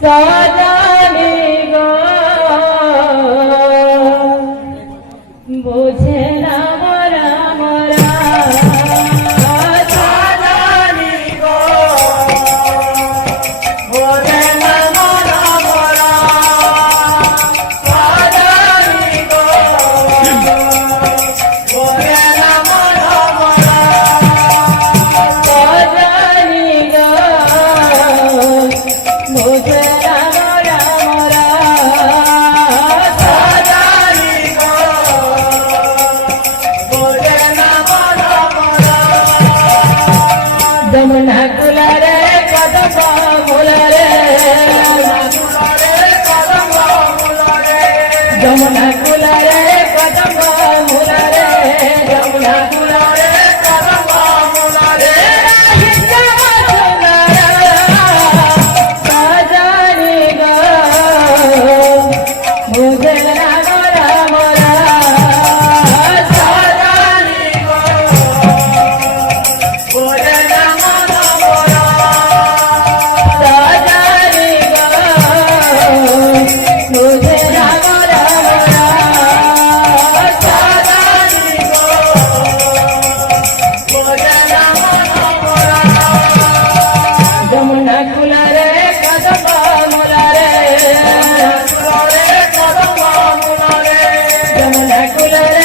सजनी गो बुझे ना मोरा मोरा सजनी गो बुझे ना मोरा मोरा सजनी गो बुझे ना मोरा मोरा सजनी गो बुझे ना मोरा मोरा सजनी गो बुझे ना मोरा मोरा जमुना कुलरे कदम मुलरे जमुना कुलरे कदम मुलरे जमुना कुलरे कदम मुलरे सजनी गो मुझे ना मोरा मोरा सजनी गो बुझे ना मोरा मोरा सजनी गो मुझे ना मोरा मोरा सजनी गो बुझे ना मोरा मोरा जमुना कुलरे कदम मुलरे कदम मुलरे जमुना कुलरे